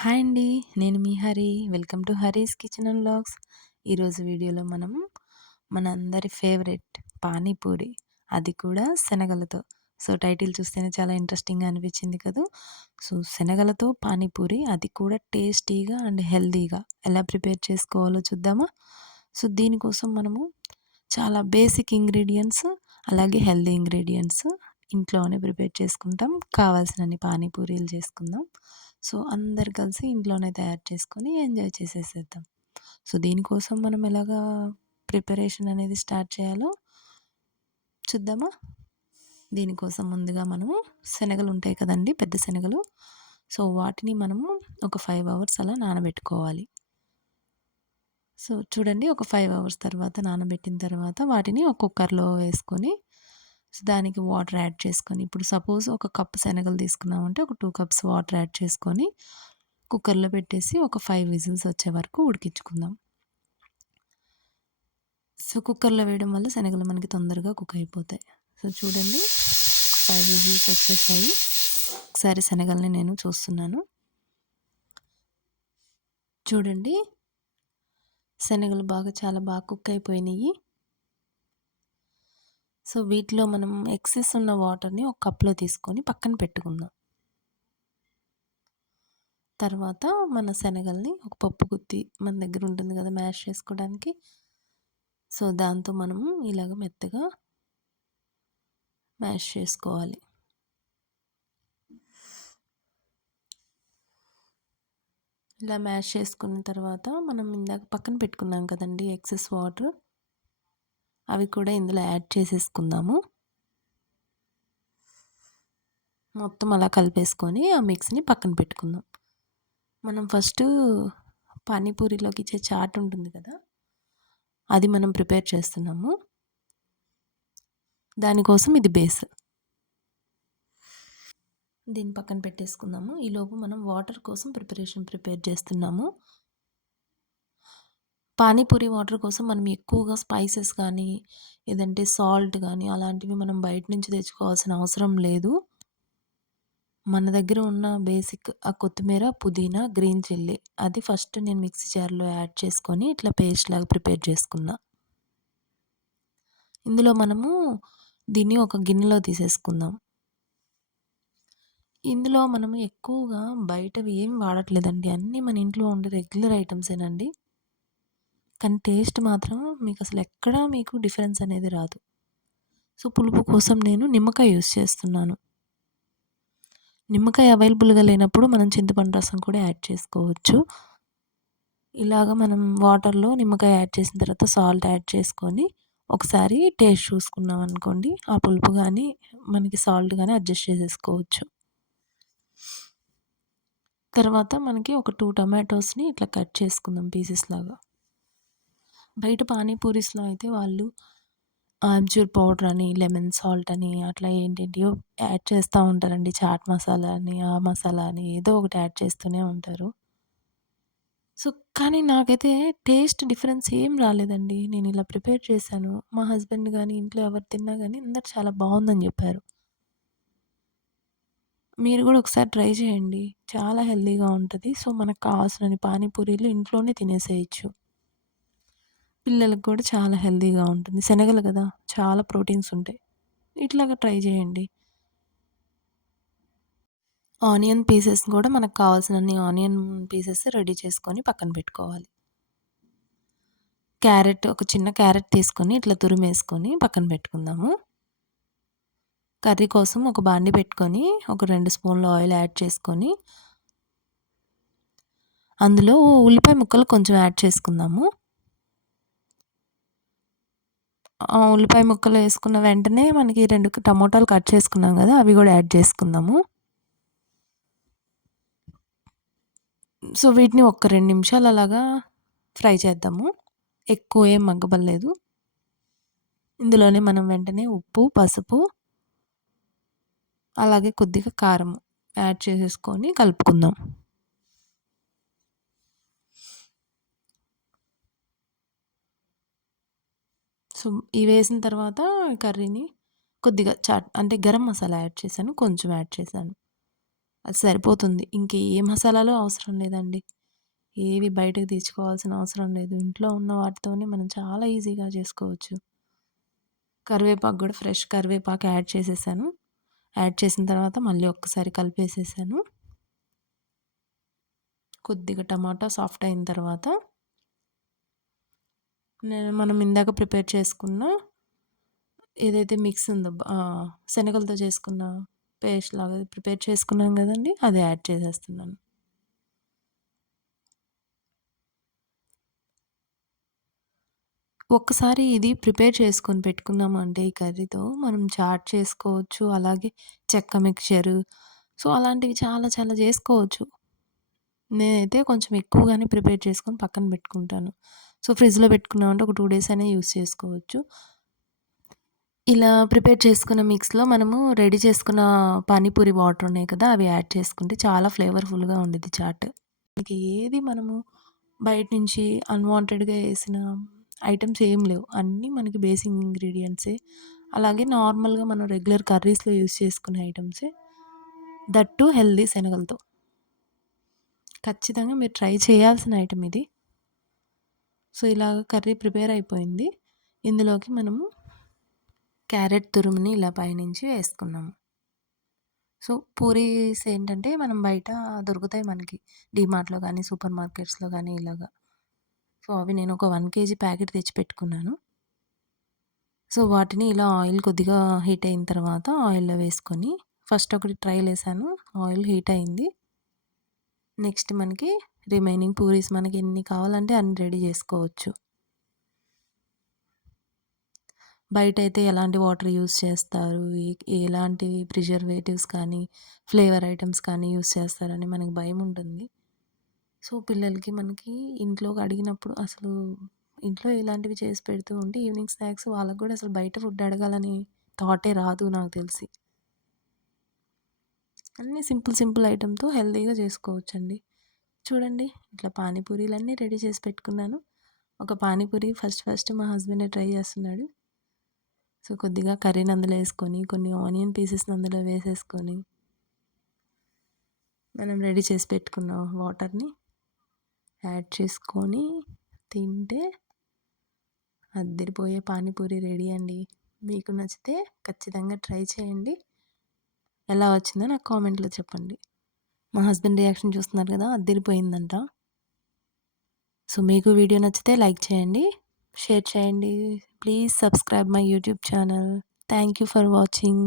Hi అండి. నేను మీ Hari. Welcome to Hari's kitchen and vlogs ఈరోజు వీడియోలో మనం మనందరి ఫేవరెట్ పానీపూరి అది కూడా శనగలతో. సో, టైటిల్ చూస్తేనే చాలా ఇంట్రెస్టింగ్‌గా అనిపించింది కదా సో, శనగలతో పానీపూరి అది కూడా టేస్టీగా అండ్ హెల్తీగా ఎలా ప్రిపేర్ చేసుకోవాలో చూద్దామా? సో, దీనికోసం మనము చాలా బేసిక్ ఇంగ్రీడియంట్స్ అలాగే హెల్తీ ఇంగ్రీడియంట్స్ ఇంట్లోనే ప్రిపేర్ చేసుకుంటాం. కావాల్సినన్ని పానీపూరీలు చేసుకుందాం. సో, అందరు కలిసి ఇంట్లోనే తయారు చేసుకొని ఎంజాయ్ చేసేసేద్దాం. సో, దీనికోసం మనం ఎలాగా ప్రిపరేషన్ అనేది స్టార్ట్ చేయాలో చూద్దామా? దీనికోసం ముందుగా మనము శనగలు ఉంటాయి కదండీ! పెద్ద శనగలు. సో, వాటిని మనము ఒక ఫైవ్ అవర్స్ అలా నానబెట్టుకోవాలి. సో, చూడండి ఒక ఫైవ్ అవర్స్ తర్వాత నానబెట్టిన తర్వాత వాటిని ఒక కుక్కర్‌లో వేసుకొని సో, దానికి వాటర్ యాడ్ చేసుకొని ఇప్పుడు సపోజ్ ఒక కప్ శనగలు తీసుకున్నామంటే ఒక టూ కప్స్ వాటర్ యాడ్ చేసుకొని కుక్కర్‌లో పెట్టేసి ఒక ఫైవ్ విజిల్స్ వచ్చే వరకు ఉడికించుకుందాం. సో, కుక్కర్‌లో వేయడం వల్ల శనగలు మనకి తొందరగా కుక్ అయిపోతాయి. సో, చూడండి ఫైవ్ విజిల్స్ వచ్చేసాయి. ఒకసారి శనగల్ని నేను చూస్తున్నాను. చూడండి. శనగలు బాగా చాలా బాగా కుక్ అయిపోయినాయి. సో, వీటిలో మనం ఎక్సెస్ ఉన్న వాటర్‌ని ఒక కప్‌లో తీసుకొని పక్కన పెట్టుకుందాం. తర్వాత మన శనగల్ని ఒక పప్పు గుత్తి మన దగ్గర ఉంటుంది కదా! మ్యాష్ చేసుకోవడానికి. సో, దాంతో మనము ఇలాగ మెత్తగా మ్యాష్ చేసుకోవాలి. ఇలా మ్యాష్ చేసుకున్న తర్వాత మనం ఇందాక పక్కన పెట్టుకున్నాం కదండీ! Excess water. అవి కూడా ఇందులో యాడ్ చేసేసుకుందాము. మొత్తం అలా కలిపేసుకొని ఆ మిక్స్‌ని పక్కన పెట్టుకుందాం. మనం ఫస్ట్ పానీపూరిలోకి ఇచ్చే చాట్ ఉంటుంది కదా! అది మనం ప్రిపేర్ చేస్తున్నాము. దానికోసం ఇది బేస్. దీన్ని పక్కన పెట్టేసుకుందాము. ఈలోపు మనం వాటర్ కోసం ప్రిపరేషన్ ప్రిపేర్ చేస్తున్నాము. పానీపూరి వాటర్ కోసం మనం ఎక్కువగా స్పైసెస్ కానీ, ఏదంటే సాల్ట్ కానీ అలాంటివి మనం బయట నుంచి తెచ్చుకోవాల్సిన అవసరం లేదు. మన దగ్గర ఉన్న బేసిక్ ఆ కొత్తిమీర, పుదీనా, గ్రీన్ చిల్లీ అది ఫస్ట్ నేను మిక్సీ జార్‌లో యాడ్ చేసుకొని ఇట్లా పేస్ట్ లాగా ప్రిపేర్ చేసుకున్నా. ఇందులో మనము దీన్ని ఒక గిన్నెలో తీసేసుకుందాం. ఇందులో మనము ఎక్కువగా బయటవి ఏం వాడట్లేదండి. అన్నీ మన ఇంట్లో ఉండే రెగ్యులర్ ఐటెమ్సేనండి. కానీ టేస్ట్ మాత్రం మీకు అసలు ఎక్కడా మీకు డిఫరెన్స్ అనేది రాదు. సో, పులుపు కోసం నేను నిమ్మకాయ యూస్ చేస్తున్నాను. నిమ్మకాయ అవైలబుల్‌గా లేనప్పుడు మనం చింతపండు రసం కూడా యాడ్ చేసుకోవచ్చు. ఇలాగ మనం వాటర్‌లో నిమ్మకాయ యాడ్ చేసిన తర్వాత సాల్ట్ యాడ్ చేసుకొని ఒకసారి టేస్ట్ చూసుకున్నాం అనుకోండి. ఆ పులుపు కానీ మనకి సాల్ట్ కానీ అడ్జస్ట్ చేసేసుకోవచ్చు. తర్వాత మనకి ఒక టూ టమాటోస్‌ని ఇట్లా కట్ చేసుకుందాం పీసెస్ లాగా. బయట పానీపూరీస్‌లో అయితే వాళ్ళు ఆమ్చూర్ పౌడర్ అని, లెమన్ సాల్ట్ అని అట్లా ఏంటేంటియో యాడ్ చేస్తూ ఉంటారండి. చాట్ మసాలా అని, ఆ మసాలా అని ఏదో ఒకటి యాడ్ చేస్తూనే ఉంటారు. సో, కానీ నాకైతే టేస్ట్ డిఫరెన్స్ ఏం రాలేదండి. నేను ఇలా ప్రిపేర్ చేశాను. మా హస్బెండ్ కానీ ఇంట్లో ఎవరు తిన్నా కానీ అందరు చాలా బాగుందని చెప్పారు. మీరు కూడా ఒకసారి ట్రై చేయండి. చాలా హెల్తీగా ఉంటుంది సో, మనకు కావాల్సిన పానీపూరీలు ఇంట్లోనే తినేసేయొచ్చు. పిల్లలకి కూడా చాలా హెల్తీగా ఉంటుంది. శనగలు కదా! చాలా ప్రోటీన్స్ ఉంటాయి. ఇట్లాగా ట్రై చేయండి. ఆనియన్ పీసెస్ కూడా మనకు కావాల్సినన్ని ఆనియన్ పీసెస్ రెడీ చేసుకొని పక్కన పెట్టుకోవాలి. క్యారెట్ ఒక చిన్న క్యారెట్ తీసుకొని ఇట్లా తురిమేసుకొని పక్కన పెట్టుకుందాము. కర్రీ కోసం ఒక బాండి పెట్టుకొని ఒక రెండు స్పూన్ల ఆయిల్ యాడ్ చేసుకొని అందులో ఉల్లిపాయ ముక్కలు కొంచెం యాడ్ చేసుకుందాము. ఉల్లిపాయ ముక్కలు వేసుకున్న వెంటనే మనకి రెండు టమోటాలు కట్ చేసుకున్నాం కదా! అవి కూడా యాడ్ చేసుకుందాము. సో, వీటిని ఒక రెండు నిమిషాలు అలాగా ఫ్రై చేద్దాము. ఎక్కువ ఏం మగ్గబడలేదు ఇందులోనే మనం వెంటనే ఉప్పు, పసుపు అలాగే కొద్దిగా కారం యాడ్ చేసేసుకొని కలుపుకుందాం. సో, ఇవి వేసిన తర్వాత కర్రీని కొద్దిగా చాట్ అంటే గరం మసాలా యాడ్ చేశాను. కొంచెం యాడ్ చేశాను. అది సరిపోతుంది. ఇంకే ఏ మసాలాలు అవసరం లేదండి. ఏవి బయటకు తీసుకోవాల్సిన అవసరం లేదు. ఇంట్లో ఉన్న వాటితోనే మనం చాలా ఈజీగా చేసుకోవచ్చు. కరివేపాకు కూడా ఫ్రెష్ కరివేపాకు యాడ్ చేసేసాను. యాడ్ చేసిన తర్వాత మళ్ళీ ఒక్కసారి కలిపేసేసాను. కొద్దిగా టమాటా సాఫ్ట్ అయిన తర్వాత నేను మనం ఇందాక ప్రిపేర్ చేసుకున్న ఏదైతే మిక్స్ ఉందో శనగలతో చేసుకున్న పేస్ట్ లాగా ప్రిపేర్ చేసుకున్నాం కదండి అది యాడ్ చేసేస్తున్నాను. ఒక్కసారి ఇది ప్రిపేర్ చేసుకొని పెట్టుకున్నామంటే ఈ కర్రీతో మనం చాట్ చేసుకోవచ్చు అలాగే చెక్క మిక్చరు సో అలాంటివి చాలా చాలా చేసుకోవచ్చు. నేనైతే కొంచెం ఎక్కువగానే ప్రిపేర్ చేసుకొని పక్కన పెట్టుకుంటాను. సో ఫ్రిడ్జ్లో పెట్టుకున్నామంటే ఒక టూ డేస్ అయినా యూస్ చేసుకోవచ్చు. ఇలా ప్రిపేర్ చేసుకున్న మిక్స్లో మనము రెడీ చేసుకున్న పానీపూరి వాటర్ ఉన్నాయి కదా అవి యాడ్ చేసుకుంటే చాలా ఫ్లేవర్ఫుల్గా ఉండేది చాట్. మనకి ఏది మనము బయట నుంచి అన్వాంటెడ్గా వేసిన ఐటమ్స్ ఏం లేవు. అన్నీ మనకి బేసిక్ ఇంగ్రీడియంట్సే. అలాగే నార్మల్గా మనం రెగ్యులర్ కర్రీస్లో యూస్ చేసుకునే ఐటమ్సే. దట్టు హెల్దీ శనగలతో. ఖచ్చితంగా మీరు ట్రై చేయాల్సిన ఐటమ్ ఇది. సో ఇలాగ కర్రీ ప్రిపేర్ అయిపోయింది. ఇందులోకి మనము క్యారెట్ తురుముని ఇలా పైనుంచి వేసుకున్నాము. సో పూరీస్ ఏంటంటే మనం బయట దొరుకుతాయి మనకి. డిమార్ట్లో కానీ సూపర్ మార్కెట్స్లో కానీ ఇలాగా. సో అవి నేను ఒక వన్ కేజీ ప్యాకెట్ తెచ్చి పెట్టుకున్నాను. సో వాటిని ఇలా ఆయిల్ కొద్దిగా హీట్ అయిన తర్వాత ఆయిల్లో వేసుకొని ఫస్ట్ ఒకటి ట్రైల్ వేసాను ఆయిల్ హీట్ అయింది. నెక్స్ట్ మనకి రిమైనింగ్ పూరీస్ మనకి ఎన్ని కావాలంటే అన్ని రెడీ చేసుకోవచ్చు. బయట అయితే ఎలాంటి వాటర్ యూస్ చేస్తారు? ఎలాంటి ప్రిజర్వేటివ్స్ కానీ ఫ్లేవర్ ఐటమ్స్ కానీ యూస్ చేస్తారని మనకి భయం ఉంటుంది. సో పిల్లలకి మనకి ఇంట్లోకి అడిగినప్పుడు అసలు ఇంట్లో ఇలాంటివి చేసి పెడుతూ ఉంటే ఈవినింగ్ స్నాక్స్ వాళ్ళకి కూడా అసలు బయట ఫుడ్ అడగాలని థాటే రాదు నాకు తెలిసి. అన్నీ సింపుల్ సింపుల్ ఐటెంతో హెల్తీగా చేసుకోవచ్చండి. చూడండి ఇట్లా పానీపూరీలన్నీ రెడీ చేసి పెట్టుకున్నాను. ఒక పానీపూరి ఫస్ట్ ఫస్ట్ మా హస్బెండ్ ట్రై చేస్తున్నాడు. సో కొద్దిగా కర్రీని అందులో వేసుకొని కొన్ని ఆనియన్ పీసెస్ అందులో వేసేసుకొని మనం రెడీ చేసి పెట్టుకున్న వాటర్ని యాడ్ చేసుకొని తింటే అద్దరిపోయే పానీపూరి రెడీ అండి. మీకు నచ్చితే ఖచ్చితంగా ట్రై చేయండి. ఎలా వచ్చిందో నాకు కామెంట్లో చెప్పండి. మా హస్బెండ్ రియాక్షన్ చూస్తున్నారు కదా అద్దరిపోయిందంట సో మీకు వీడియో నచ్చితే లైక్ చేయండి షేర్ చేయండి. Please subscribe my YouTube channel. Thank you for watching.